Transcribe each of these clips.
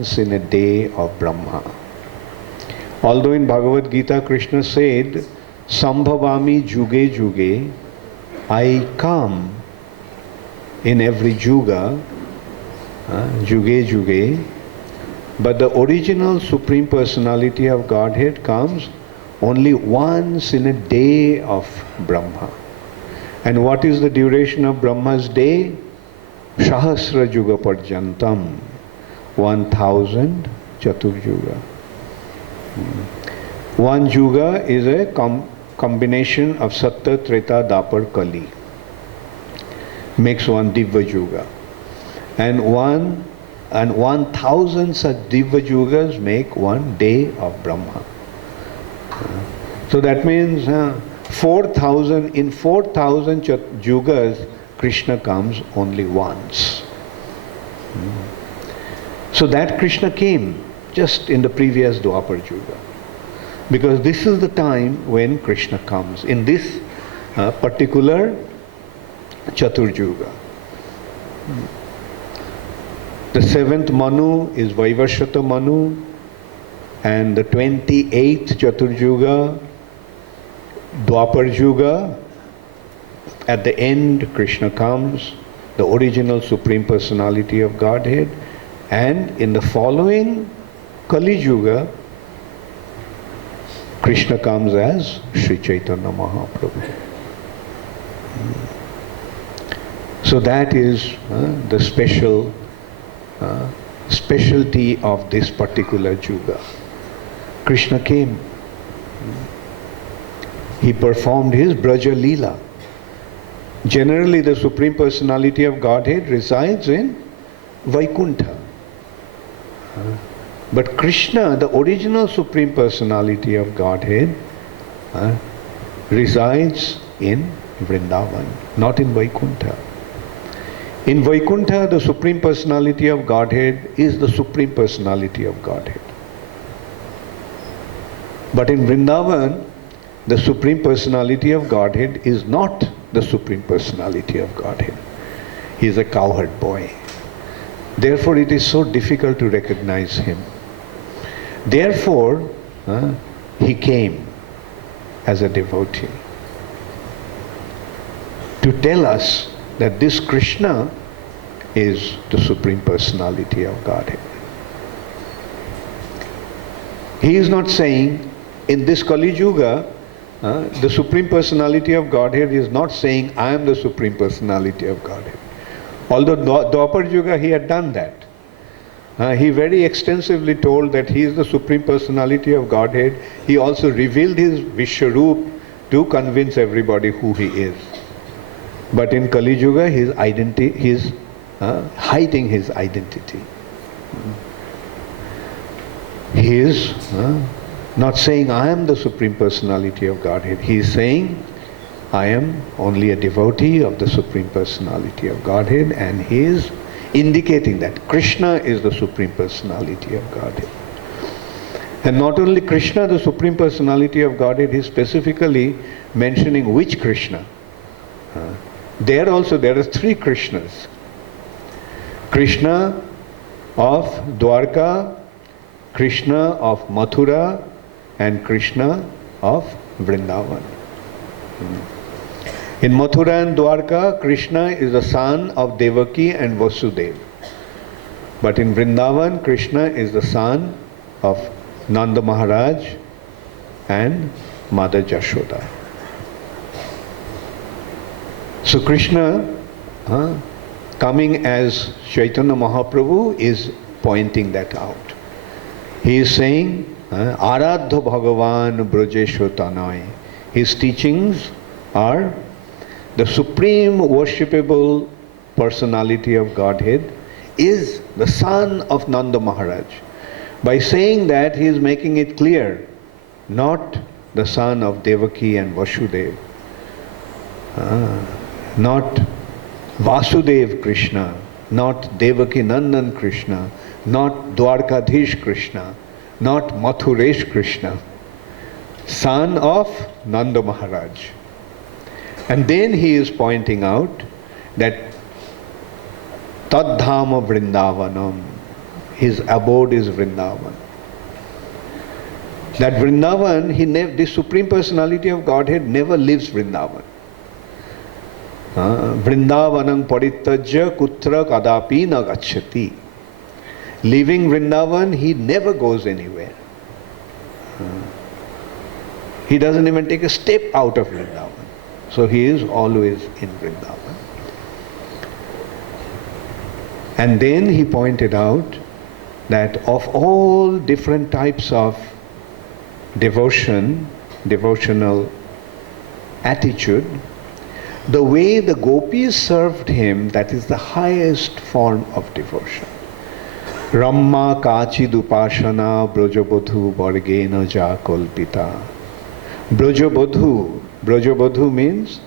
once in a day of Brahma. Although in Bhagavad Gita Krishna said, Sambhavami juge juge, I come in every juga, juge juge, but the original Supreme Personality of Godhead comes only once in a day of Brahma. And what is the duration of Brahma's day? Sahasra Juga Parjantam, 1000 Chaturjuga. One Juga is a combination of Satta, Treta, Dapar, Kali. Makes one Divya Juga. And 1000 such Divya Jugas make one day of Brahma. So that means 4,000, in 4,000 Jugas, Krishna comes only once. So that Krishna came just in the previous Dwapar Juga. Because this is the time when Krishna comes, in this particular Chaturjuga. The 7th Manu is Vaivashata Manu, and the 28th Chaturjuga, Dwapar Juga, at the end Krishna comes, the original Supreme Personality of Godhead, and in the following Kali Juga, Krishna comes as Sri Chaitanya Mahaprabhu. So that is the specialty of this particular Juga. Krishna came. He performed his Braja Leela. Generally, the Supreme Personality of Godhead resides in Vaikuntha. But Krishna, the original Supreme Personality of Godhead, resides in Vrindavan, not in Vaikuntha. In Vaikuntha, the Supreme Personality of Godhead is the Supreme Personality of Godhead. But in Vrindavan, the Supreme Personality of Godhead is not the Supreme Personality of Godhead. He is a cowherd boy. Therefore, it is so difficult to recognize him. Therefore, he came as a devotee to tell us that this Krishna is the Supreme Personality of Godhead. He is not saying, in this Kali Yuga, the Supreme Personality of Godhead is not saying, I am the Supreme Personality of Godhead. Although Dwapar Yuga he had done that. He very extensively told that he is the Supreme Personality of Godhead. He also revealed his Vishwarup to convince everybody who he is. But in Kali Yuga, his identity, he is hiding his identity. He is not saying, I am the Supreme Personality of Godhead. He is saying, I am only a devotee of the Supreme Personality of Godhead, and he is indicating that Krishna is the Supreme Personality of Godhead. And not only Krishna, the Supreme Personality of Godhead, he is specifically mentioning which Krishna. There also there are three Krishnas. Krishna of Dwarka, Krishna of Mathura, and Krishna of Vrindavan. In Mathura and Dwarka, Krishna is the son of Devaki and Vasudeva. But in Vrindavan, Krishna is the son of Nanda Maharaj and Mother Jashoda. So Krishna, coming as Chaitanya Mahaprabhu, is pointing that out. He is saying, Aradha Bhagavan Brajesho Tanai. His teachings are the supreme worshipable personality of Godhead is the son of Nanda Maharaj. By saying that, he is making it clear, not the son of Devaki and Vasudeva, not Vasudev Krishna, not Devaki Nandan Krishna, not Dwarkadhish Krishna, not Mathuresh Krishna, son of Nanda Maharaj. And then he is pointing out that Tadhama Vrindavanam. his abode is Vrindavan. That Vrindavan, the Supreme Personality of Godhead never leaves Vrindavan. Vrindavanam parittajya kutra kadapi na gacchati. Leaving Vrindavan, he never goes anywhere. He doesn't even take a step out of Vrindavan. So he is always in Vrindavan. And then he pointed out that of all different types of devotional attitude, the way the gopis served him, that is the highest form of devotion. Ramma kachid upasana brajabodhu vargena ja kalpita. Brajabodhu means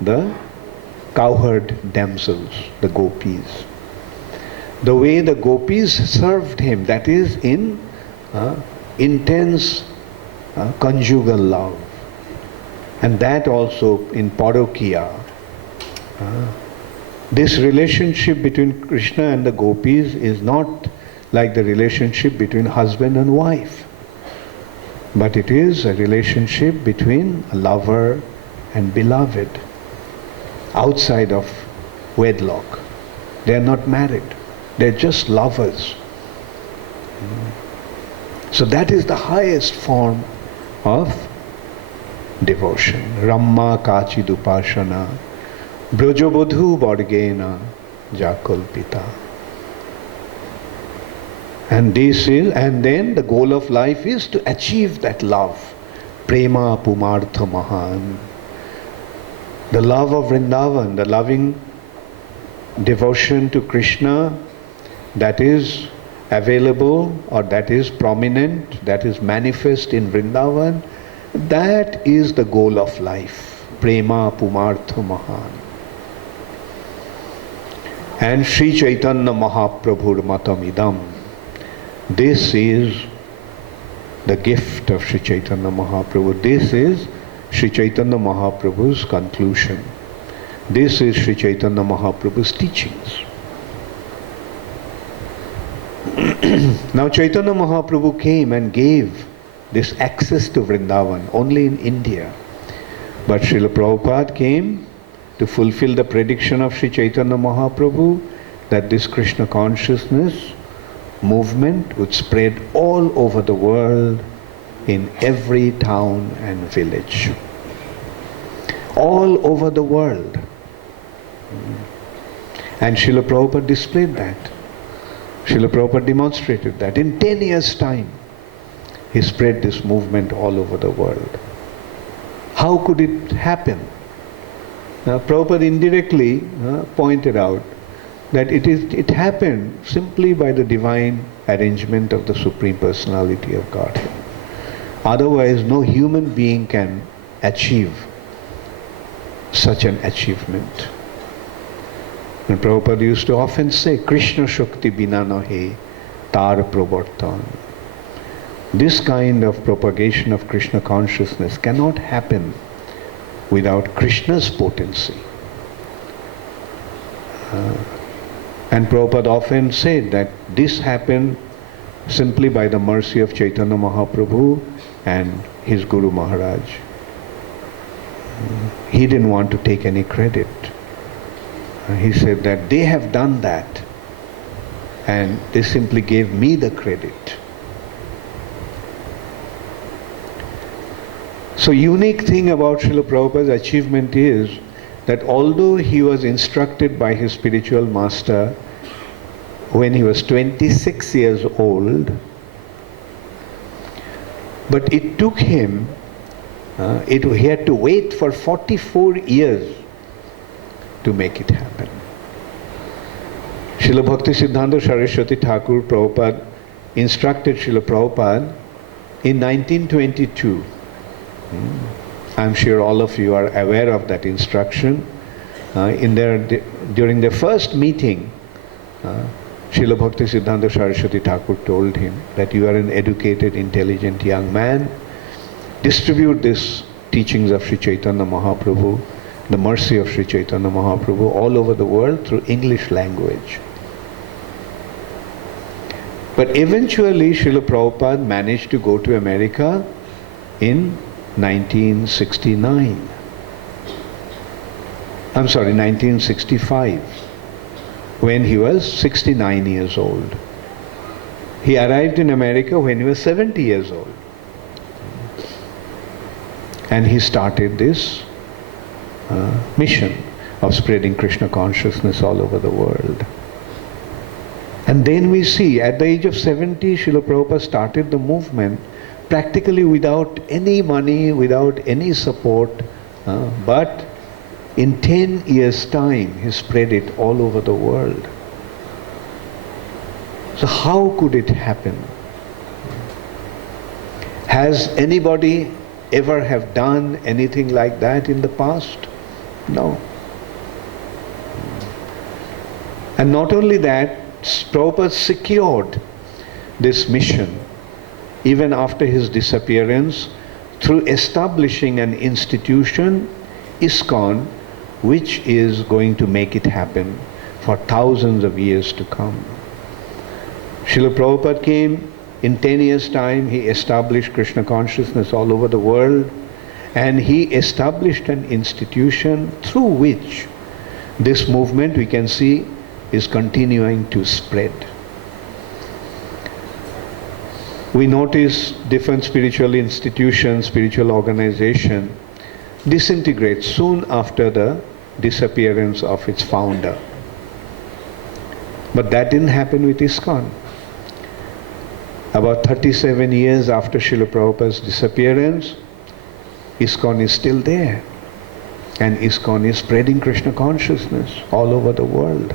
the cowherd damsels, the gopis. The way the gopis served him, that is in intense conjugal love. And that also in Parokiya. This relationship between Krishna and the gopis is not like the relationship between husband and wife, but it is a relationship between a lover and beloved, outside of wedlock. They are not married. They're just lovers. So that is the highest form of devotion. Ramma kachidupasana brajabodhu vargena jakalpita. And then the goal of life is to achieve that love. Prema pumartha mahan. The love of Vrindavan, the loving devotion to Krishna that is available or that is prominent, that is manifest in Vrindavan, that is the goal of life. Prema pumartha mahan. And Sri Chaitanya Mahaprabhur matamidam. This is the gift of Sri Chaitanya Mahaprabhu. This is Sri Chaitanya Mahaprabhu's conclusion. This is Sri Chaitanya Mahaprabhu's teachings. Now Chaitanya Mahaprabhu came and gave this access to Vrindavan only in India. But Srila Prabhupada came to fulfill the prediction of Sri Chaitanya Mahaprabhu that this Krishna consciousness movement would spread all over the world in every town and village. All over the world. And Srila Prabhupada displayed that. Srila Prabhupada demonstrated that. In 10 years' time, he spread this movement all over the world. How could it happen? Prabhupada indirectly pointed out that it happened simply by the divine arrangement of the Supreme Personality of Godhead. Otherwise, no human being can achieve such an achievement. And Prabhupada used to often say, Krishna Shakti bina nahe tar pravartan. This kind of propagation of Krishna consciousness cannot happen without Krishna's potency. And Prabhupada often said that this happened simply by the mercy of Chaitanya Mahaprabhu and his Guru Maharaj. He didn't want to take any credit. He said that they have done that and they simply gave me the credit. So unique thing about Srila Prabhupada's achievement is that although he was instructed by his spiritual master when he was 26 years old, but it took him, he had to wait for 44 years to make it happen. Srila Bhakti Siddhanta Saraswati Thakur Prabhupada instructed Srila Prabhupada in 1922. I'm sure all of you are aware of that instruction. During their first meeting, Srila Bhakti Siddhanta Saraswati Thakur told him that you are an educated, intelligent young man. Distribute these teachings of Sri Chaitanya Mahaprabhu, the mercy of Sri Chaitanya Mahaprabhu all over the world through English language. But eventually Srila Prabhupada managed to go to America in 1969. I'm sorry, 1965, when he was 69 years old. He arrived in America when he was 70 years old. And he started this mission of spreading Krishna consciousness all over the world. And then we see, at the age of 70, Srila Prabhupada started the movement practically without any money, without any support, but in 10 years' time, he spread it all over the world. So how could it happen? Has anybody ever have done anything like that in the past? No. And not only that, Prabhupada secured this mission even after his disappearance through establishing an institution, ISKCON, which is going to make it happen for thousands of years to come. Srila Prabhupada came, in 10 years' time he established Krishna consciousness all over the world, and he established an institution through which this movement, we can see, is continuing to spread. We notice different spiritual institutions, spiritual organization disintegrate soon after the disappearance of its founder. But that didn't happen with ISKCON. About 37 years after Srila Prabhupada's disappearance, ISKCON is still there. And ISKCON is spreading Krishna consciousness all over the world.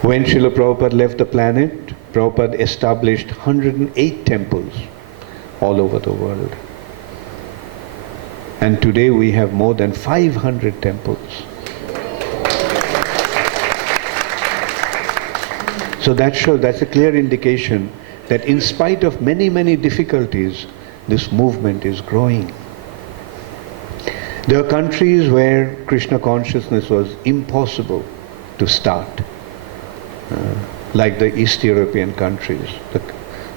When Srila Prabhupada left the planet, Prabhupada established 108 temples all over the world. And today we have more than 500 temples. So that's a clear indication that in spite of many, many difficulties, this movement is growing. There are countries where Krishna consciousness was impossible to start. Like the East European countries,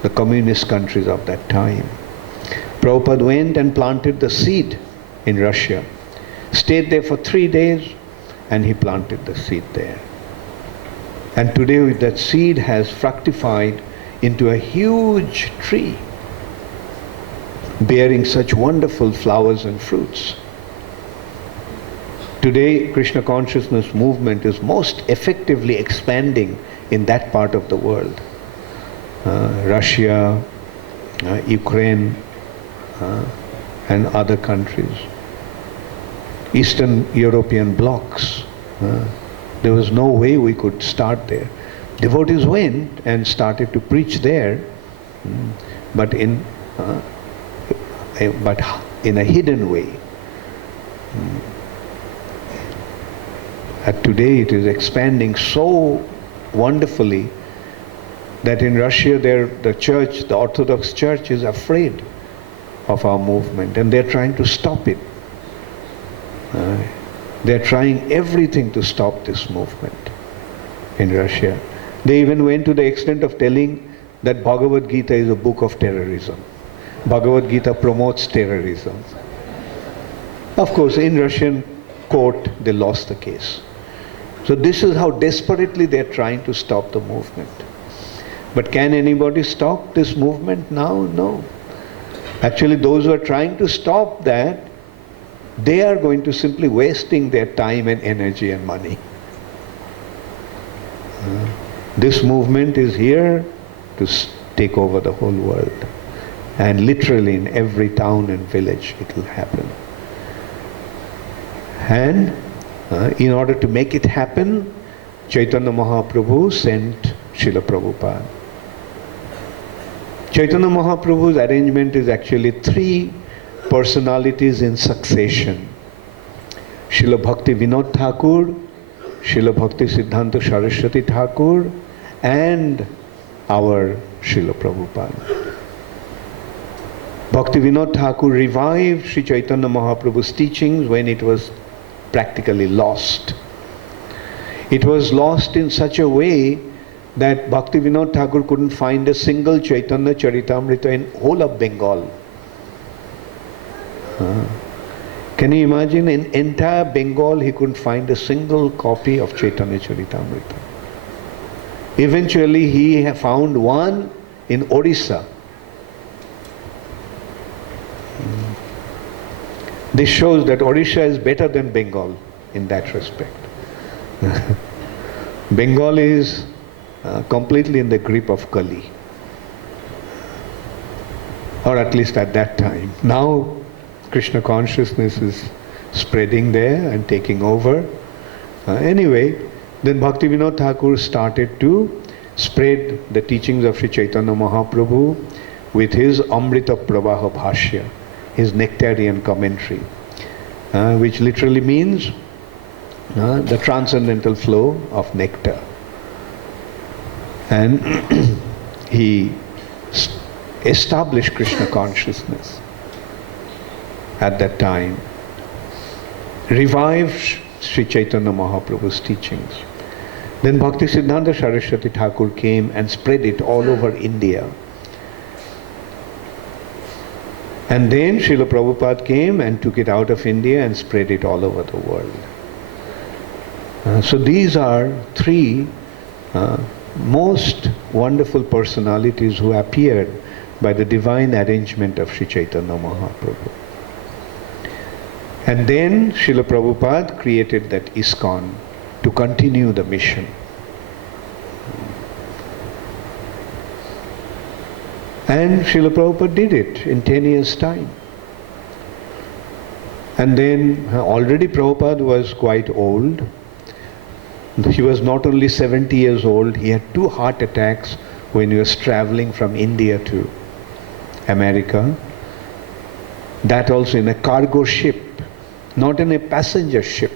the communist countries of that time. Prabhupada went and planted the seed in Russia, stayed there for 3 days, and he planted the seed there. And today that seed has fructified into a huge tree, bearing such wonderful flowers and fruits. Today, Krishna consciousness movement is most effectively expanding in that part of the world. Russia, Ukraine, and other countries. Eastern European blocs. There was no way we could start there. Devotees went and started to preach there, but in a hidden way. And today it is expanding so wonderfully that in Russia the Orthodox Church is afraid of our movement, and they're trying to stop it. They're trying everything to stop this movement in Russia. They even went to the extent of telling that Bhagavad Gita is a book of terrorism. Bhagavad Gita promotes terrorism. Of course, in Russian court, they lost the case. So this is how desperately they're trying to stop the movement. But can anybody stop this movement now? No. Actually, those who are trying to stop that, they are going to simply wasting their time and energy and money. This movement is here to take over the whole world. And literally in every town and village it will happen. And in order to make it happen, Chaitanya Mahaprabhu sent Srila Prabhupada. Chaitanya Mahaprabhu's arrangement is actually 3 personalities in succession. Srila Bhakti Vinod Thakur, Srila Bhakti Siddhanta Saraswati Thakur, and our Srila Prabhupada. Bhakti Vinod Thakur revived Sri Chaitanya Mahaprabhu's teachings when it was practically lost. It was lost in such a way that Bhaktivinoda Thakur couldn't find a single Chaitanya Charitamrita in whole of Bengal. Can you imagine, in entire Bengal he couldn't find a single copy of Chaitanya Charitamrita. Eventually he found one in Orissa. This shows that Orissa is better than Bengal in that respect. Bengal is completely in the grip of Kali. Or at least at that time. Now Krishna consciousness is spreading there and taking over. Anyway, then Bhaktivinoda Thakur started to spread the teachings of Sri Chaitanya Mahaprabhu with his Amrita Pravaha Bhashya, his nectarian commentary, which literally means the transcendental flow of nectar. And he established Krishna consciousness at that time, revived Sri Chaitanya Mahaprabhu's teachings. Then Bhakti Siddhanta Saraswati Thakur came and spread it all over India. And then Srila Prabhupada came and took it out of India and spread it all over the world. So these are three most wonderful personalities who appeared by the divine arrangement of Sri Chaitanya Mahaprabhu. And then Srila Prabhupada created that ISKCON to continue the mission. And Srila Prabhupada did it in 10 years' time. And then already Prabhupada was quite old. He was not only 70 years old, he had 2 heart attacks when he was traveling from India to America. That also in a cargo ship, not in a passenger ship,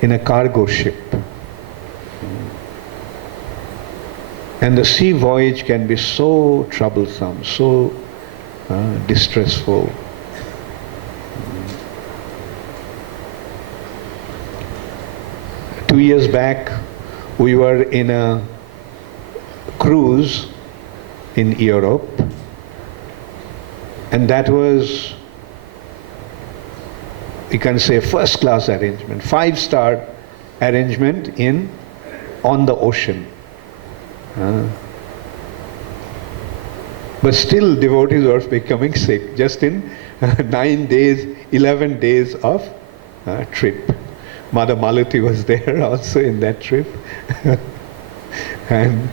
in a cargo ship. And the sea voyage can be so troublesome, so distressful. Two years back, we were in a cruise in Europe, and that was, you can say, first-class arrangement, 5-star arrangement on the ocean. But still devotees were becoming sick just in 9 days, 11 days of trip. Mother Maluti was there also in that trip. And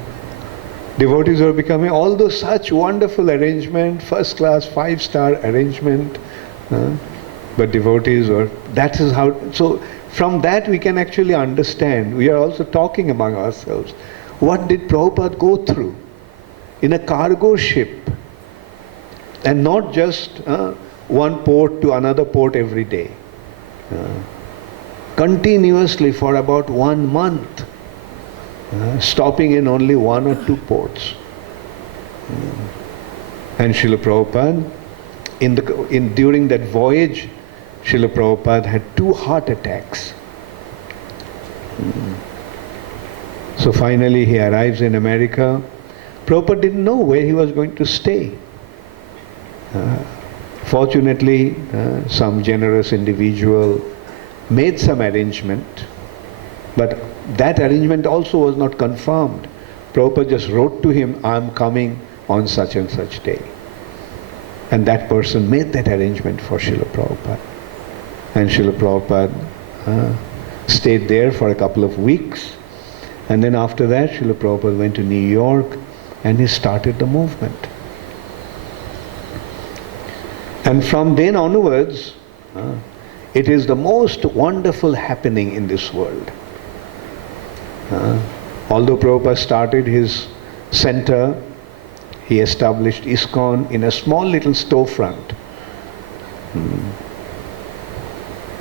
devotees were becoming, although such wonderful arrangement, first class, 5-star arrangement, but devotees were, that is how, so from that we can actually understand, we are also talking among ourselves, what did Prabhupada go through in a cargo ship, and not just one port to another port every day, continuously for about 1 month, stopping in only 1 or 2 ports. And Srila Prabhupada, during that voyage, Srila Prabhupada had 2 heart attacks. So finally he arrives in America. Prabhupada didn't know where he was going to stay. Fortunately, some generous individual made some arrangement, but that arrangement also was not confirmed. Prabhupada just wrote to him, I am coming on such and such day. And that person made that arrangement for Srila Prabhupada. And Srila Prabhupada stayed there for a couple of weeks. And then after that, Srila Prabhupada went to New York and he started the movement. And from then onwards, it is the most wonderful happening in this world. Although Prabhupada started his center, he established ISKCON in a small little storefront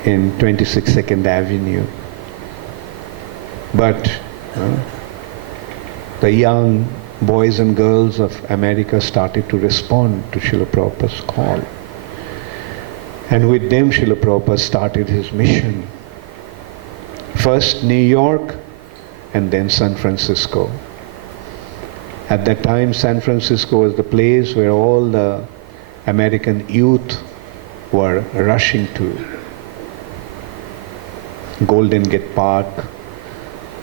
in 26 2nd Avenue. But the young boys and girls of America started to respond to Srila Prabhupada's call. And with them, Srila Prabhupada started his mission. First New York, and then San Francisco. At that time, San Francisco was the place where all the American youth were rushing to. Golden Gate Park,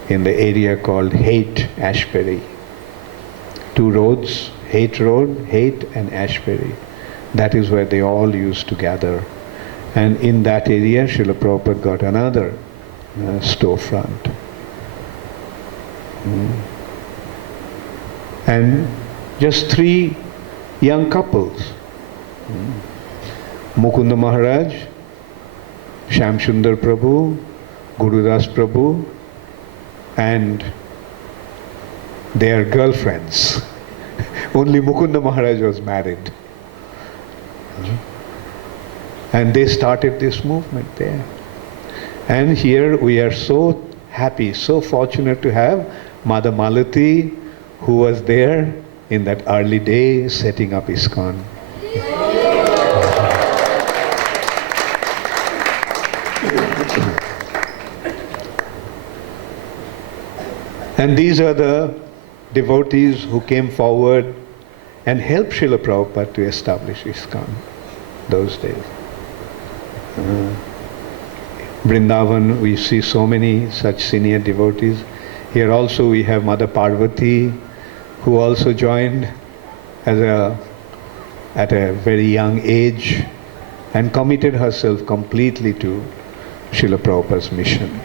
in the area called Haight-Ashbury. Two roads, Haight Road, Haight and Ashbury. That is where they all used to gather. And in that area, Srila Prabhupada got another storefront. And just 3 young couples. Mukunda Maharaj, Shamsundar Prabhu, Gurudas Prabhu, and their girlfriends. Only Mukunda Maharaj was married. And they started this movement there. And here we are so happy, so fortunate to have Mother Malati, who was there in that early day setting up ISKCON. And these are the devotees who came forward and helped Srila Prabhupada to establish ISKCON those days. Vrindavan, we see so many such senior devotees. Here also we have Mother Parvati, who also joined at a very young age and committed herself completely to Srila Prabhupada's mission.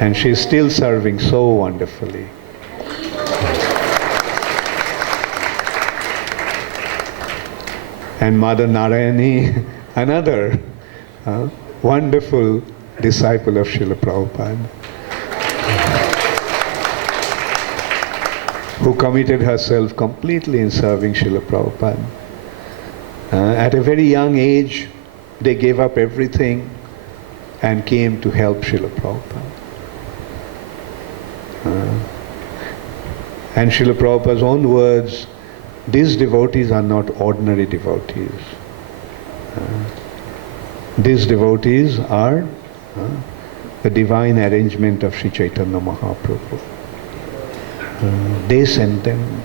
And she is still serving so wonderfully. And Mother Narayani, another wonderful disciple of Srila Prabhupada, who committed herself completely in serving Srila Prabhupada. At a very young age, they gave up everything and came to help Srila Prabhupada. And Srila Prabhupada's own words, these devotees are not ordinary devotees. These devotees are the divine arrangement of Sri Chaitanya Mahaprabhu. They sent them.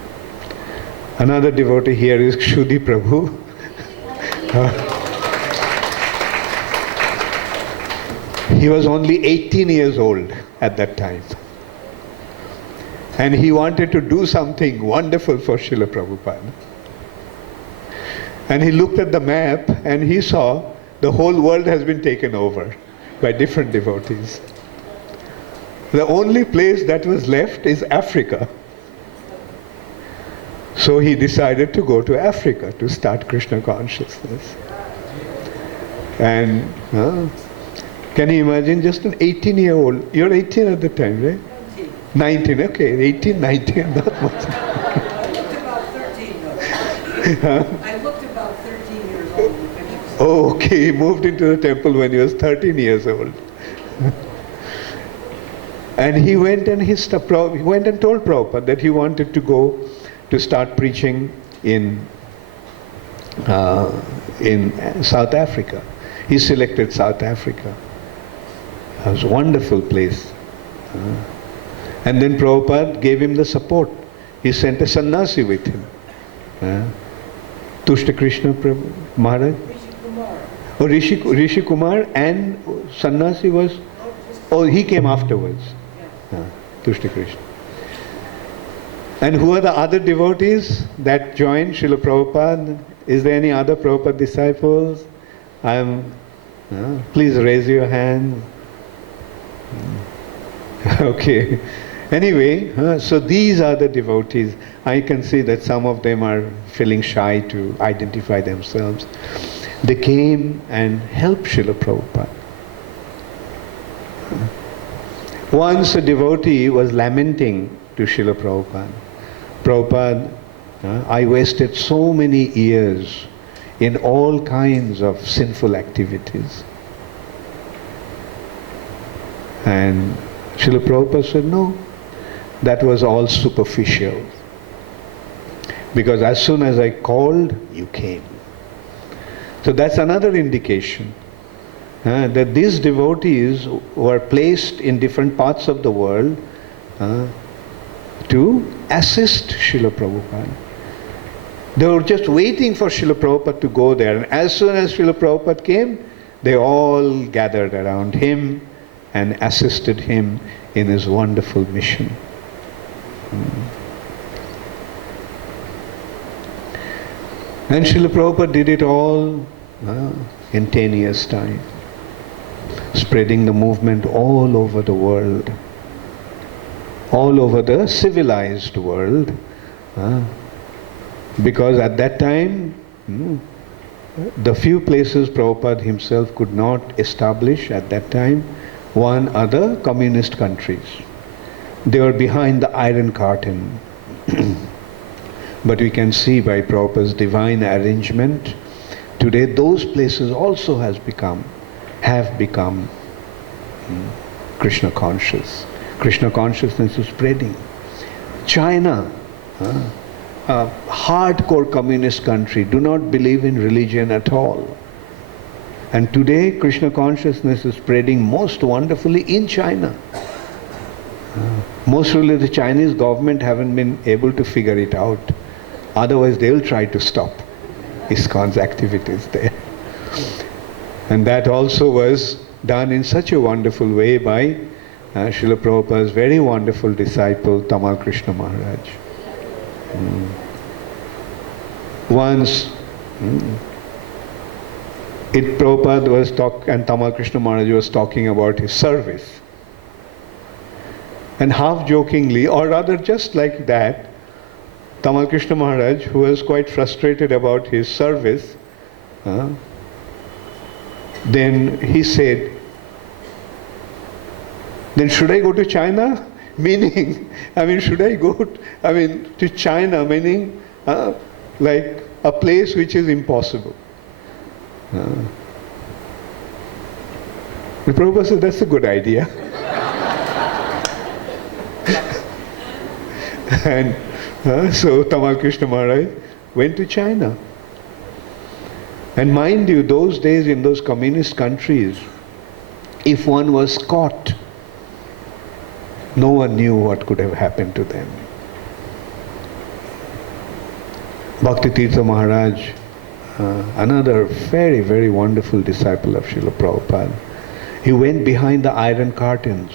Another devotee here is Kshudi Prabhu. He was only 18 years old at that time. And he wanted to do something wonderful for Srila Prabhupada. And he looked at the map and he saw the whole world has been taken over by different devotees. The only place that was left is Africa. So he decided to go to Africa to start Krishna consciousness. And can you imagine just an 18-year-old? You're 18 at the time, right? 19, okay, 18, 19, not much. I looked about 13 though. I looked about 13 years old. Oh, okay, he moved into the temple when he was 13 years old. And he went and he went and told Prabhupada that he wanted to go to start preaching in South Africa. He selected South Africa. It was a wonderful place. And then Prabhupada gave him the support. He sent a sannyasi with him. Tushta Krishna Maharaj. Oh, Rishi Kumar and sannyasi was... Oh, he came afterwards. Tushta Krishna. And who are the other devotees that joined Srila Prabhupada? Is there any other Prabhupada disciples? Please raise your hand. Okay. Anyway, so these are the devotees. I can see that some of them are feeling shy to identify themselves. They came and helped Srila Prabhupada. Once a devotee was lamenting to Srila Prabhupada, Prabhupada, I wasted so many years in all kinds of sinful activities. And Srila Prabhupada said, no, that was all superficial. Because as soon as I called, you came. So that's another indication that these devotees were placed in different parts of the world to assist Srila Prabhupada. They were just waiting for Srila Prabhupada to go there. And as soon as Srila Prabhupada came, they all gathered around him and assisted him in his wonderful mission. And Srila Prabhupada did it all in 10 years' time, spreading the movement all over the world, all over the civilized world, because at that time, the few places Prabhupada himself could not establish at that time, one are the communist countries. They were behind the Iron Curtain. But we can see by Prabhupada's divine arrangement, today those places also have become Krishna conscious. Krishna consciousness is spreading. China, a hardcore communist country, do not believe in religion at all. And today Krishna consciousness is spreading most wonderfully in China. Most really the Chinese government haven't been able to figure it out. Otherwise they will try to stop ISKCON's activities there. And that also was done in such a wonderful way by Srila Prabhupada's very wonderful disciple Tamal Krishna Maharaj. Once Prabhupada was and Tamal Krishna Maharaj was talking about his service. And half jokingly, or rather just like that, Tamal Krishna Maharaj, who was quite frustrated about his service, then he said, then should I go to China? Meaning, should I go to China, meaning like a place which is impossible. The Prabhupada said, that's a good idea. And so Tamal Krishna Maharaj went to China. And mind you, those days in those communist countries, if one was caught, no one knew what could have happened to them. Bhakti Tirtha Maharaj, another very, very wonderful disciple of Srila Prabhupada, he went behind the Iron Curtains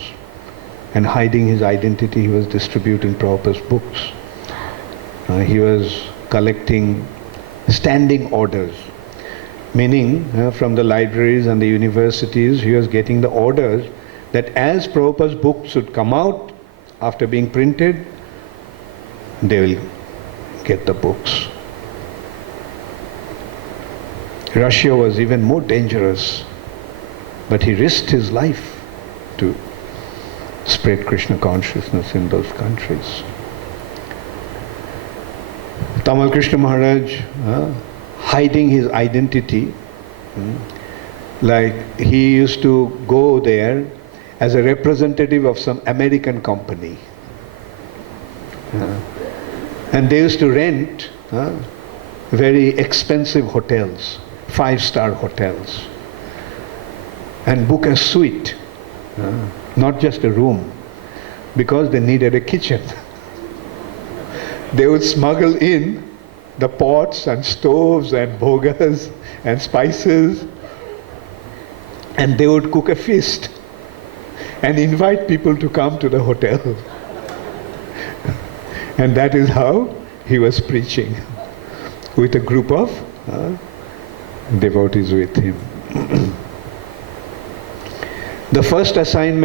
and hiding his identity, he was distributing Prabhupada's books. He was collecting standing orders, meaning from the libraries and the universities, he was getting the orders that as Prabhupada's books should come out after being printed, they will get the books. Russia was even more dangerous, but he risked his life to spread Krishna consciousness in those countries. Tamal Krishna Maharaj, hiding his identity, like he used to go there as a representative of some American company. And they used to rent very expensive hotels, 5-star hotels, and book a suite, not just a room, because they needed a kitchen. They would smuggle in the pots and stoves and bhogas and spices, and they would cook a feast and invite people to come to the hotel. And that is how he was preaching, with a group of devotees with him. The first time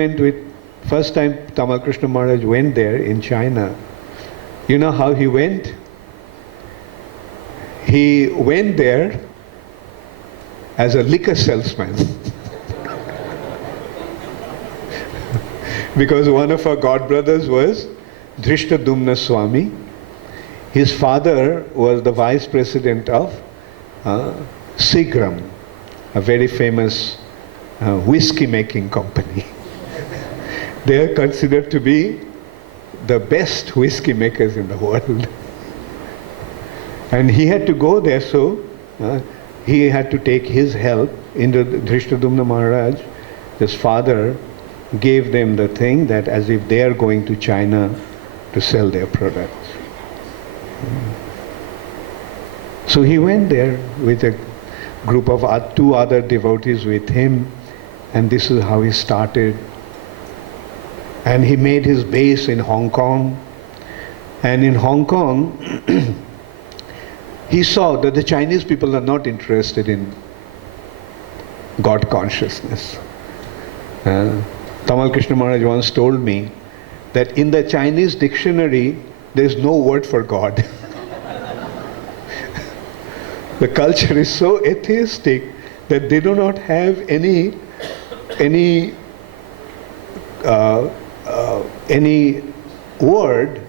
Tamal Krishna Maharaj went there in China, you know how he went? He went there as a liquor salesman. Because one of our godbrothers was Drishtadumna Swami. His father was the vice president of Seagram, a very famous whiskey making company. They are considered to be the best whiskey makers in the world. And he had to go there, so he had to take his help. Drishtadumna Maharaj, his father, gave them the thing that as if they are going to China to sell their products. So he went there with a group of two other devotees with him, and this is how he started. And he made his base in Hong Kong. And in Hong Kong, he saw that the Chinese people are not interested in God consciousness. Tamal Krishna Maharaj once told me that in the Chinese dictionary, there is no word for God. The culture is so atheistic that they do not have any word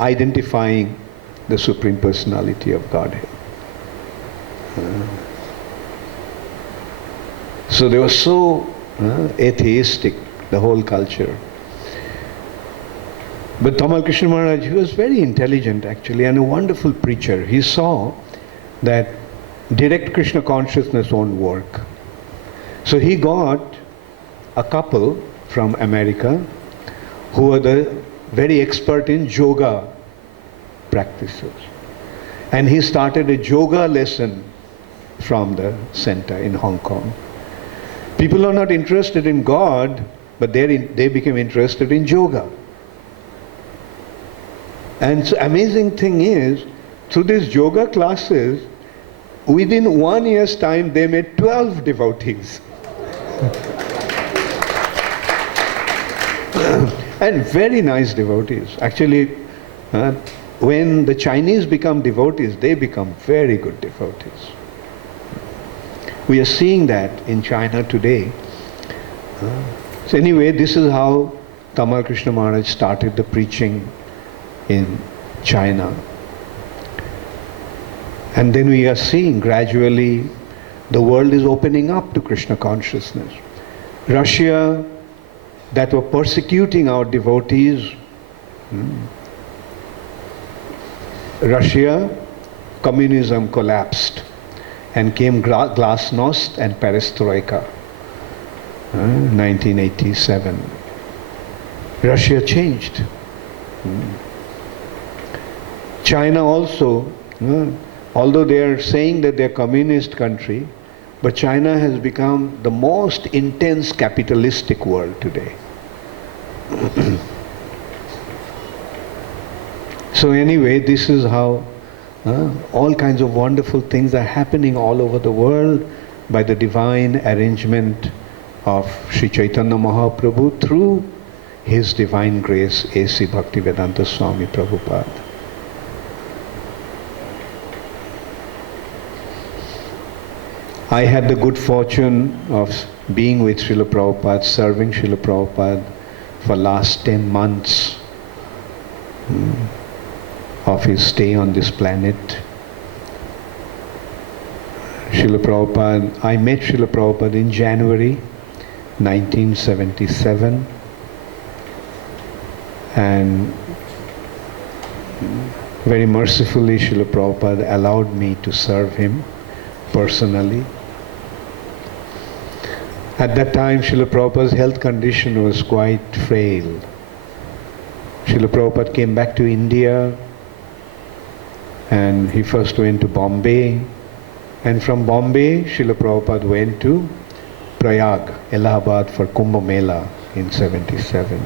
identifying the Supreme Personality of Godhead. So they were so atheistic, the whole culture. But Tamal Krishna Maharaj, he was very intelligent actually and a wonderful preacher. He saw that direct Krishna consciousness won't work. So he got a couple from America who were the very expert in yoga practices. And he started a yoga lesson from the center in Hong Kong. People are not interested in God, but they became interested in yoga. And the amazing thing is, through these yoga classes, within 1 year's time, they made 12 devotees. And very nice devotees. Actually, when the Chinese become devotees, they become very good devotees. We are seeing that in China today. So anyway, this is how Tamal Krishna Maharaj started the preaching in China. And then we are seeing gradually the world is opening up to Krishna consciousness. Russia, that were persecuting our devotees, Russia, communism collapsed and came glasnost and perestroika, 1987. Russia changed. China also, although they are saying that they are communist country, but China has become the most intense capitalistic world today. So anyway, this is how all kinds of wonderful things are happening all over the world by the divine arrangement of Sri Chaitanya Mahaprabhu through His Divine Grace, H.H.Bhakti Vedanta Swami Prabhupada. I had the good fortune of being with Srila Prabhupada, serving Srila Prabhupada for last 10 months of his stay on this planet. Srila Prabhupada, I met Srila Prabhupada in January 1977, and very mercifully Srila Prabhupada allowed me to serve him personally. At that time, Srila Prabhupada's health condition was quite frail. Srila Prabhupada came back to India, and he first went to Bombay, and from Bombay, Srila Prabhupada went to Prayag, Allahabad for Kumbh Mela in 77.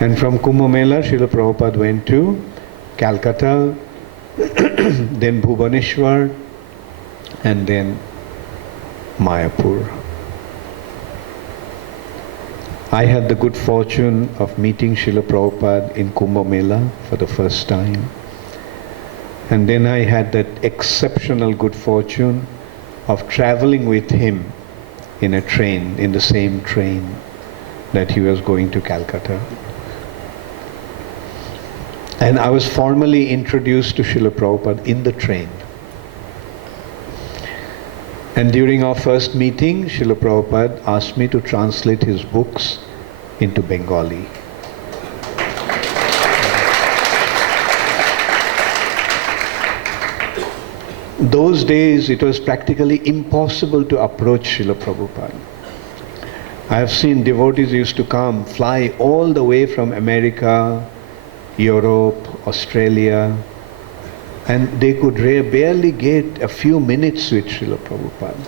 And from Kumbh Mela, Srila Prabhupada went to Calcutta, then Bhubaneswar, and then Mayapur. I had the good fortune of meeting Srila Prabhupada in Kumbh Mela for the first time. And then I had that exceptional good fortune of traveling with him in a train, in the same train that he was going to Calcutta. And I was formally introduced to Srila Prabhupada in the train. And during our first meeting, Srila Prabhupada asked me to translate his books into Bengali. Those days, it was practically impossible to approach Srila Prabhupada. I have seen devotees used to come, fly all the way from America, Europe, Australia, and they could barely get a few minutes with Srila Prabhupada.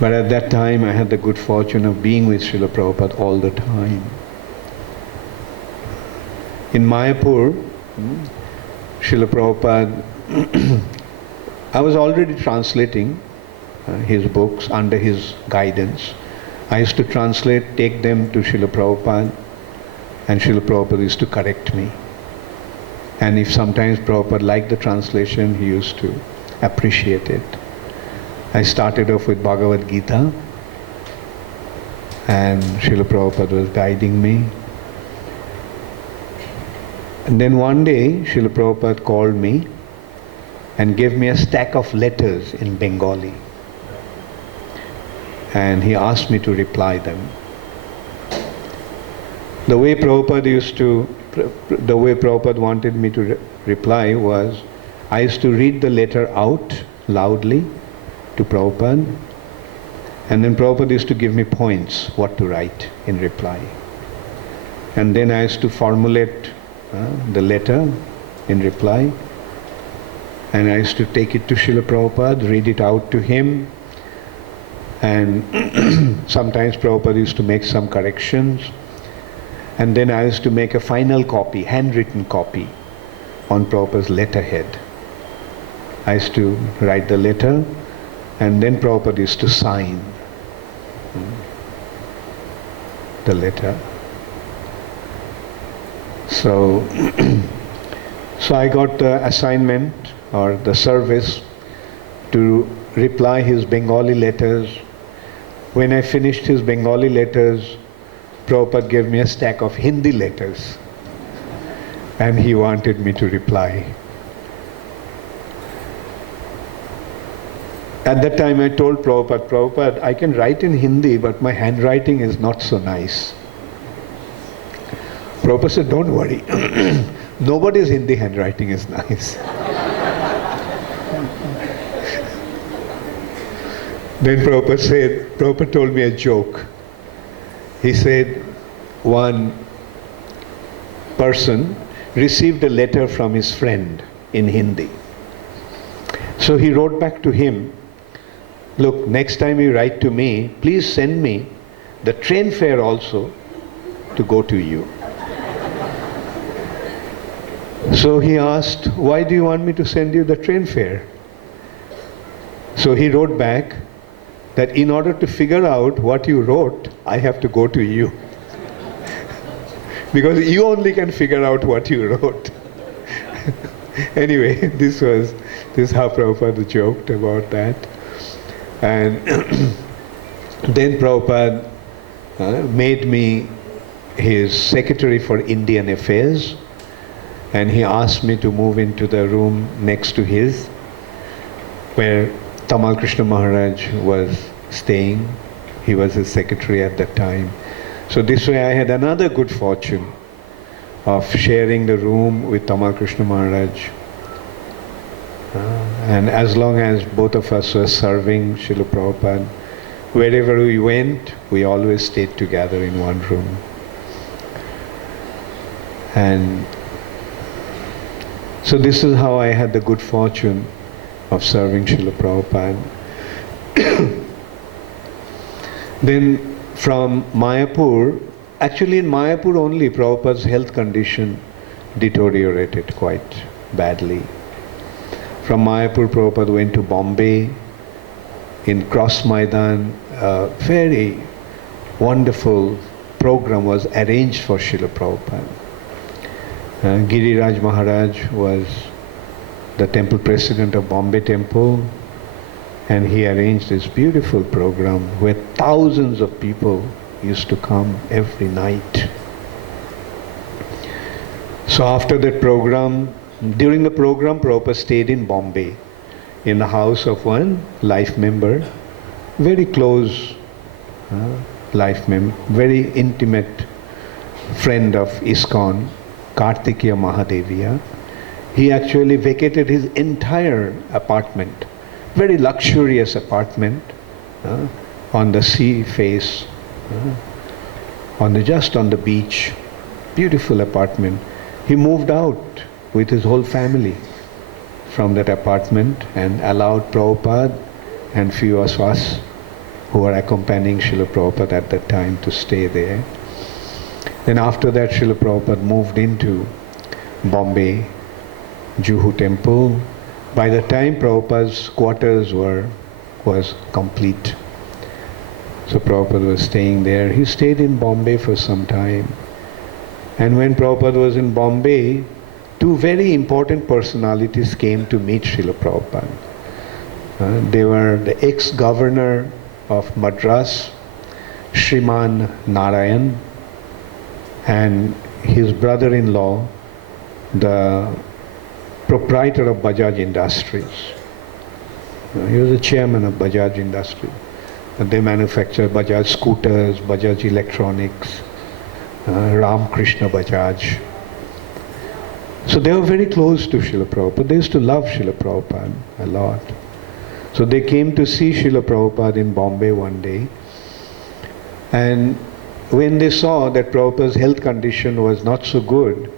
But at that time I had the good fortune of being with Srila Prabhupada all the time. In Mayapur, Srila Prabhupada, I was already translating his books under his guidance. I used to translate, take them to Srila Prabhupada, and Srila Prabhupada used to correct me. And if sometimes Prabhupada liked the translation, he used to appreciate it. I started off with Bhagavad Gita, and Srila Prabhupada was guiding me. And then one day, Srila Prabhupada called me and gave me a stack of letters in Bengali. And he asked me to reply them. The way Prabhupada wanted me to reply was, I used to read the letter out loudly to Prabhupada, and then Prabhupada used to give me points what to write in reply. And then I used to formulate the letter in reply, and I used to take it to Srila Prabhupada, read it out to him, and sometimes Prabhupada used to make some corrections, and then I used to make a final copy, handwritten copy, on Prabhupada's letterhead. I used to write the letter, and then Prabhupada used to sign the letter. So I got the assignment or the service to reply his Bengali letters. When I finished his Bengali letters, Prabhupada gave me a stack of Hindi letters, and he wanted me to reply. At that time I told Prabhupada, I can write in Hindi, but my handwriting is not so nice. Prabhupada said, don't worry, nobody's Hindi handwriting is nice. Then Prabhupada told me a joke. He said, one person received a letter from his friend in Hindi. So he wrote back to him, look, next time you write to me, please send me the train fare also to go to you. So he asked, why do you want me to send you the train fare? So he wrote back that in order to figure out what you wrote, I have to go to you. Because you only can figure out what you wrote. Anyway, this is how Prabhupada joked about that. And then Prabhupada made me his secretary for Indian affairs, and he asked me to move into the room next to his, where Tamal Krishna Maharaj was staying. He was his secretary at that time. So this way I had another good fortune of sharing the room with Tamal Krishna Maharaj. And as long as both of us were serving Srila Prabhupada, wherever we went, we always stayed together in one room. And so this is how I had the good fortune of serving Srila Prabhupada. Then from Mayapur, actually in Mayapur only, Prabhupada's health condition deteriorated quite badly. From Mayapur, Prabhupada went to Bombay. In Cross Maidan, a very wonderful program was arranged for Srila Prabhupada. Giriraj Maharaj was the temple president of Bombay Temple, and he arranged this beautiful program where thousands of people used to come every night. So after that program, during the program, Prabhupada stayed in Bombay in the house of one life member, very close life member, very intimate friend of ISKCON, Kartikeya Mahadeviya. He actually vacated his entire apartment, very luxurious apartment, on the sea face, just on the beach, beautiful apartment. He moved out with his whole family from that apartment and allowed Prabhupada and few of us who were accompanying Srila Prabhupada at that time to stay there. Then after that, Srila Prabhupada moved into Bombay, Juhu temple. By the time Prabhupada's quarters was complete, so Prabhupada was staying there. He stayed in Bombay for some time. And when Prabhupada was in Bombay, two very important personalities came to meet Srila Prabhupada. They were the ex-governor of Madras, Shriman Narayan, and his brother-in-law, the proprietor of Bajaj Industries. He was the chairman of Bajaj Industries. They manufacture Bajaj scooters, Bajaj electronics, Ram Krishna Bajaj. So they were very close to Srila Prabhupada. They used to love Srila Prabhupada a lot. So they came to see Srila Prabhupada in Bombay one day. And when they saw that Prabhupada's health condition was not so good,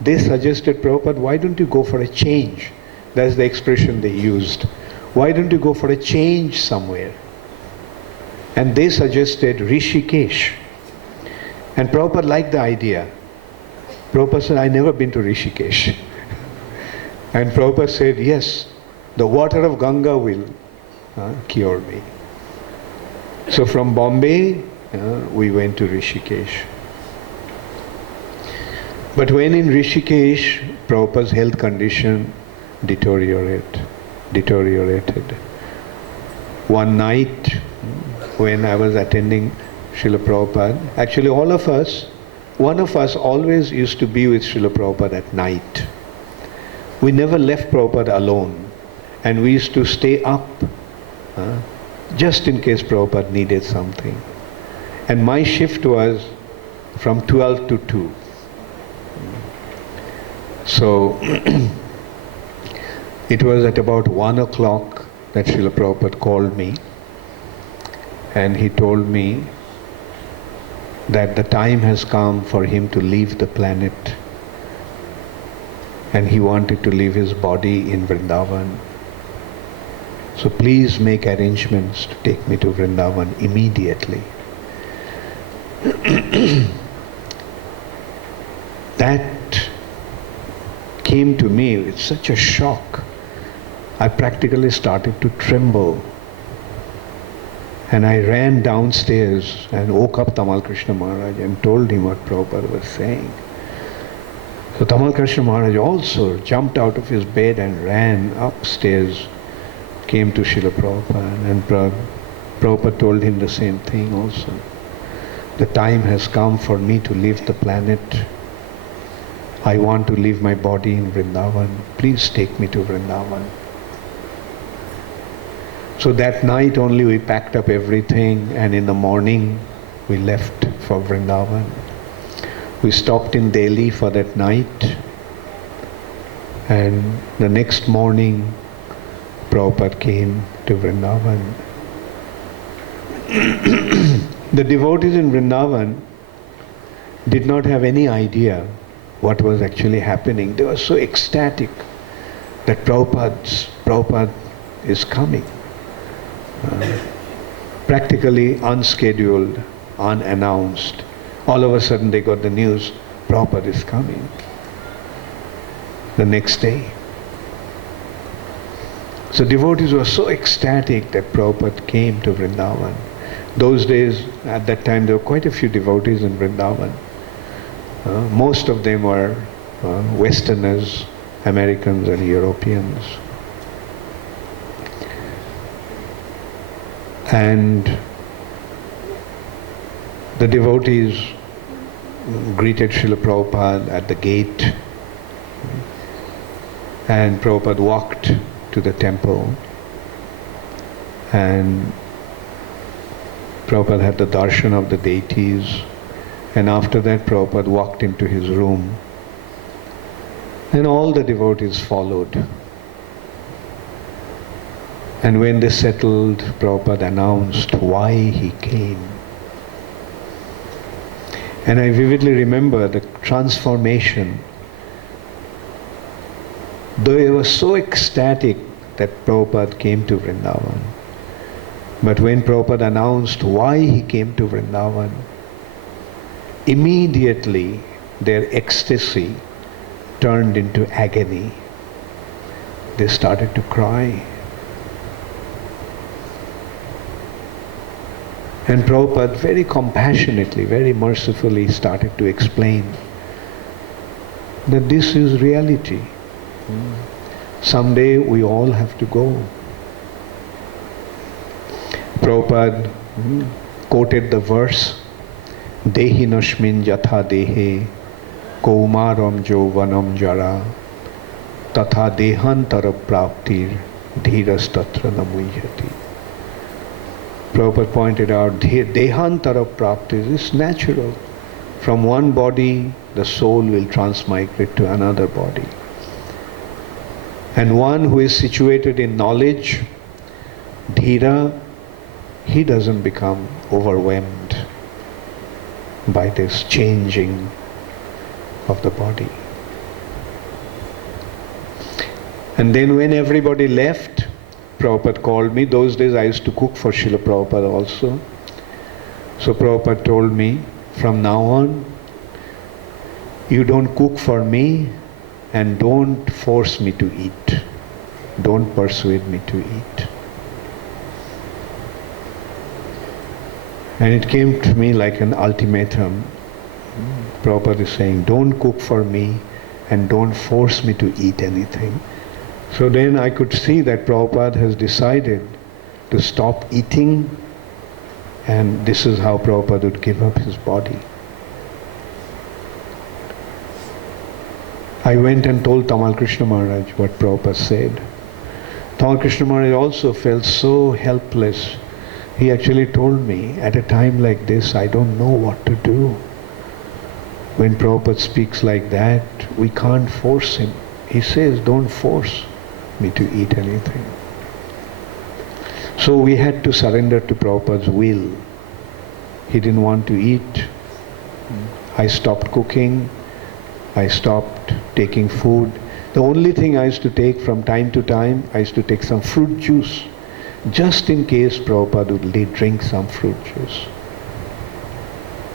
they suggested, Prabhupada, why don't you go for a change? That's the expression they used. Why don't you go for a change somewhere? And they suggested Rishikesh. And Prabhupada liked the idea. Prabhupada said, I've never been to Rishikesh. And Prabhupada said, yes, the water of Ganga will cure me. So from Bombay, we went to Rishikesh. But when in Rishikesh, Prabhupada's health condition deteriorated. One night, when I was attending Srila Prabhupada, actually all of us, one of us always used to be with Srila Prabhupada at night. We never left Prabhupada alone, and we used to stay up just in case Prabhupada needed something. And my shift was from 12 to 2. So it was at about 1 o'clock that Srila Prabhupada called me, and he told me that the time has come for him to leave the planet, and he wanted to leave his body in Vrindavan. So please make arrangements to take me to Vrindavan immediately. That came to me with such a shock. I practically started to tremble. And I ran downstairs and woke up Tamal Krishna Maharaj and told him what Prabhupada was saying. So Tamal Krishna Maharaj also jumped out of his bed and ran upstairs, came to Srila Prabhupada, and Prabhupada told him the same thing also. The time has come for me to leave the planet. I want to leave my body in Vrindavan. Please take me to Vrindavan. So that night only we packed up everything, and in the morning we left for Vrindavan. We stopped in Delhi for that night, and the next morning Prabhupada came to Vrindavan. The devotees in Vrindavan did not have any idea what was actually happening. They were so ecstatic that Prabhupada is coming. Practically unscheduled, unannounced. All of a sudden they got the news, Prabhupada is coming. The next day. So devotees were so ecstatic that Prabhupada came to Vrindavan. Those days, at that time, there were quite a few devotees in Vrindavan. Most of them were Westerners, Americans and Europeans. And the devotees greeted Srila Prabhupada at the gate, and Prabhupada walked to the temple, and Prabhupada had the darshan of the deities, and after that Prabhupada walked into his room, and all the devotees followed. And when they settled, Prabhupada announced why he came. And I vividly remember the transformation. They were so ecstatic that Prabhupada came to Vrindavan. But when Prabhupada announced why he came to Vrindavan, immediately their ecstasy turned into agony. They started to cry. And Prabhupada very compassionately, very mercifully started to explain that this is reality. Someday we all have to go. Prabhupada quoted the verse, Dehi nashmin yatha dehe kaumaram jovanam jara tatha dehantara praptir dhiras tatra namuyati. Prabhupada pointed out, dehantara praptir is natural. From one body, the soul will transmigrate to another body. And one who is situated in knowledge, dhira, he doesn't become overwhelmed by this changing of the body. And then when everybody left, Prabhupada called me. Those days I used to cook for Srila Prabhupada also. So Prabhupada told me, from now on, you don't cook for me and don't force me to eat. Don't persuade me to eat. And it came to me like an ultimatum. Prabhupada is saying, don't cook for me and don't force me to eat anything. So then I could see that Prabhupada has decided to stop eating, and this is how Prabhupada would give up his body. I went and told Tamal Krishna Maharaj what Prabhupada said. Tamal Krishna Maharaj also felt so helpless. He actually told me, at a time like this, I don't know what to do. When Prabhupada speaks like that, we can't force him. He says, don't force me to eat anything. So we had to surrender to Prabhupada's will. He didn't want to eat. I stopped cooking. I stopped taking food. The only thing I used to take from time to time, I used to take some fruit juice, just in case Prabhupada would drink some fruit juice.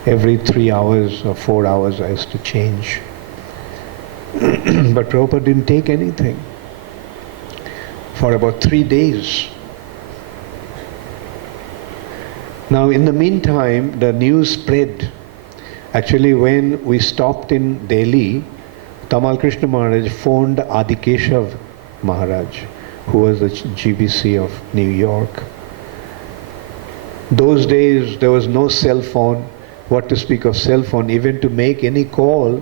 Every 3 hours or 4 hours I used to change. But Prabhupada didn't take anything for about 3 days. Now in the meantime, the news spread. Actually, when we stopped in Delhi, Tamal Krishna Maharaj phoned Adikeshav Maharaj, who was the GBC of New York. Those days there was no cell phone. What to speak of cell phone? Even to make any call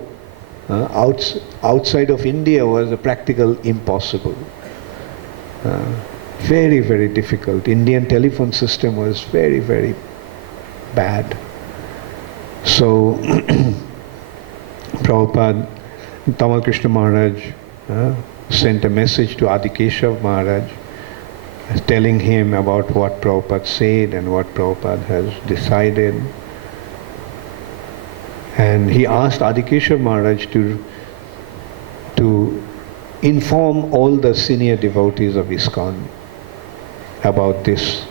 outside of India was a practical impossible. Very, very difficult. Indian telephone system was very, very bad. So Prabhupada, Tamal Krishna Maharaj sent a message to Adikeshav Maharaj telling him about what Prabhupada said and what Prabhupada has decided. And he asked Adikeshav Maharaj to inform all the senior devotees of ISKCON about this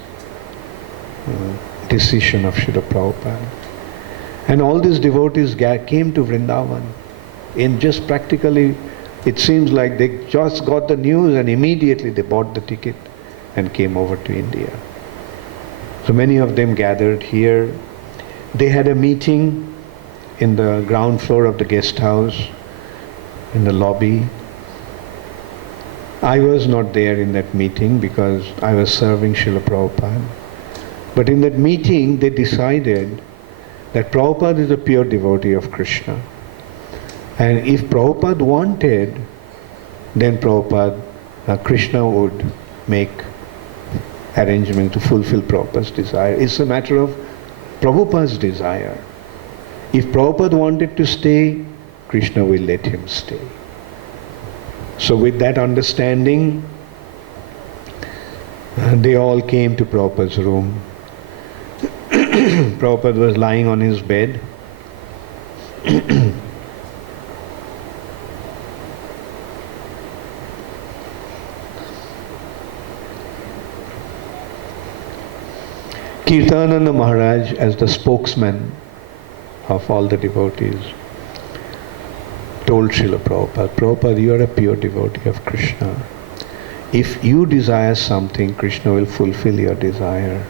decision of Srila Prabhupada. And all these devotees came to Vrindavan. In just practically, it seems like they just got the news and immediately they bought the ticket and came over to India. So many of them gathered here. They had a meeting in the ground floor of the guest house, in the lobby. I was not there in that meeting because I was serving Srila Prabhupada. But in that meeting, they decided that Prabhupada is a pure devotee of Krishna. And if Prabhupada wanted, then Krishna would make arrangements to fulfill Prabhupada's desire. It's a matter of Prabhupada's desire. If Prabhupada wanted to stay, Krishna will let him stay. So with that understanding, They all came to Prabhupada's room. Prabhupada was lying on his bed. Kirtananda Maharaj, as the spokesman of all the devotees, told Srila Prabhupada, Prabhupada, you are a pure devotee of Krishna. If you desire something, Krishna will fulfill your desire.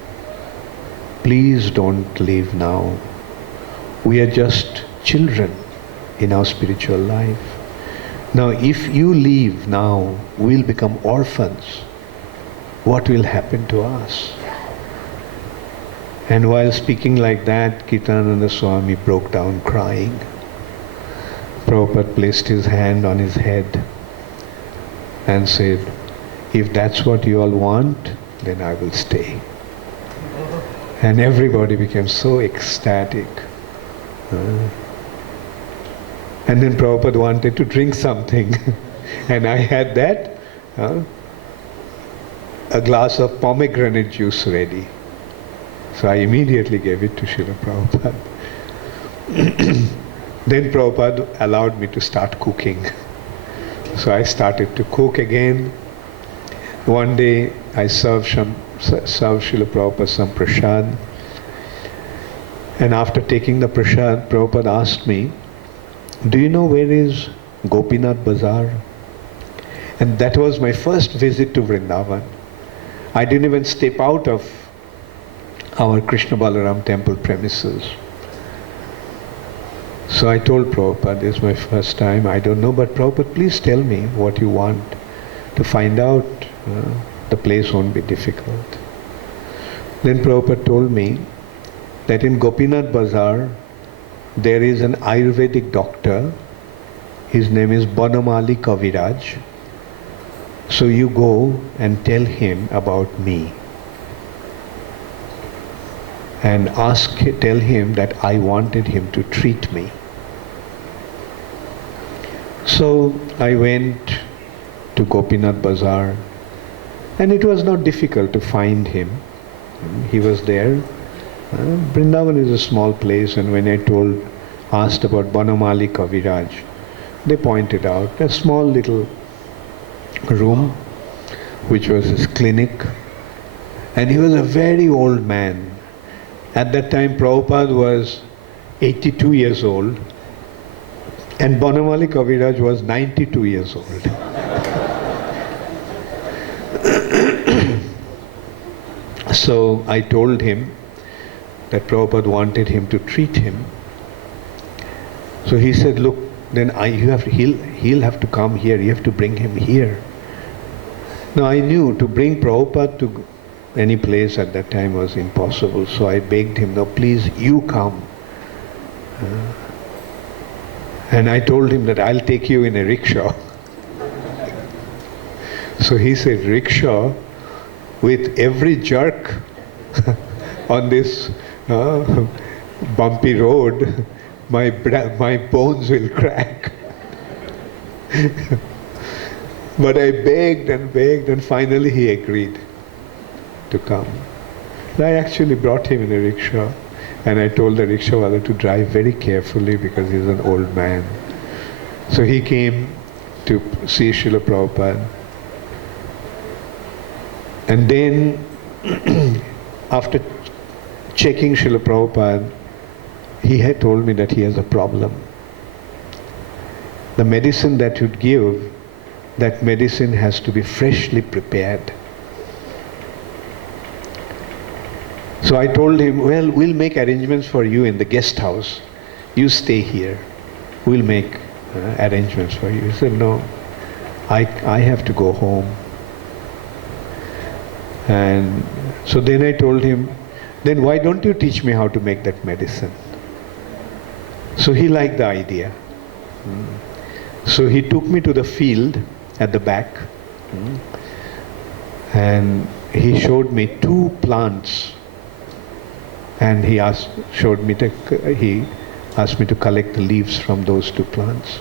Please don't leave now. We are just children in our spiritual life. Now, if you leave now, we'll become orphans. What will happen to us? And while speaking like that, Kirtananda Swami broke down crying. Prabhupada placed his hand on his head and said, if that's what you all want, then I will stay. And everybody became so ecstatic. And then Prabhupada wanted to drink something. And I had that, a glass of pomegranate juice ready. So I immediately gave it to Srila Prabhupada. Then Prabhupada allowed me to start cooking. So I started to cook again. One day I served Srila Prabhupada some prasad. And after taking the prasad, Prabhupada asked me, do you know where is Gopinath Bazaar? And that was my first visit to Vrindavan. I didn't even step out of our Krishna Balaram temple premises. So I told Prabhupada, this is my first time, I don't know, but Prabhupada, please tell me what you want. To find out, the place won't be difficult. Then Prabhupada told me that in Gopinath Bazaar, there is an Ayurvedic doctor. His name is Banamali Kaviraj. So you go and tell him about me. And tell him that I wanted him to treat me. So I went to Gopinath Bazaar, and it was not difficult to find him. He was there. Vrindavan is a small place, and when I asked about Banamali Kaviraj, they pointed out a small little room which was his clinic, and he was a very old man. At that time Prabhupada was 82 years old and Banamali Kaviraj was 92 years old. So I told him that Prabhupada wanted him to treat him. So he said, look, then he'll have to come here, you have to bring him here. Now I knew to bring Prabhupada to any place at that time was impossible, so I begged him, no, please, you come. And I told him that I'll take you in a rickshaw. So he said, rickshaw? With every jerk on this bumpy road, my bones will crack. But I begged, and finally he agreed to come. And I actually brought him in a rickshaw, and I told the rickshawala to drive very carefully because he's an old man. So he came to see Srila Prabhupada. And then, after checking Srila Prabhupada, he had told me that he has a problem. The medicine that you'd give, that medicine has to be freshly prepared. So I told him, well, we'll make arrangements for you in the guest house. You stay here. We'll make arrangements for you. He said, no, I have to go home. And so then I told him, then why don't you teach me how to make that medicine? So he liked the idea. So he took me to the field at the back, and he showed me 2 plants, and he asked me to collect the leaves from those 2 plants.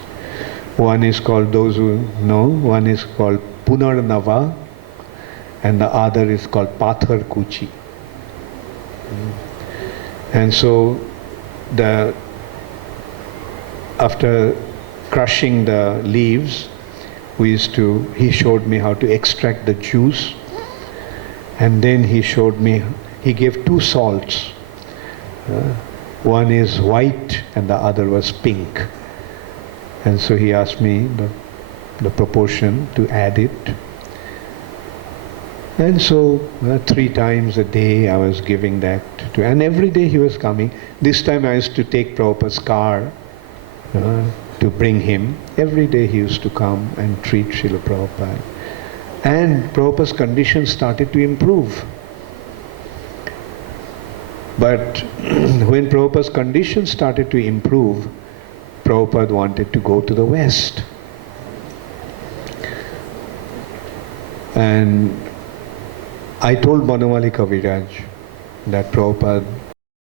One is called, those who know, one is called Punarnava, and the other is called Pathar Kuchi. And so after crushing the leaves, he showed me how to extract the juice, and then he gave 2 salts. One is white and the other was pink. And so he asked me the proportion to add it. And so 3 times a day I was giving that to, and every day he was coming. This time I used to take Prabhupada's car to bring him. Every day he used to come and treat Srila Prabhupada. And Prabhupada's condition started to improve. But when Prabhupada's condition started to improve, Prabhupada wanted to go to the West. And I told Banamali Kaviraj that Prabhupada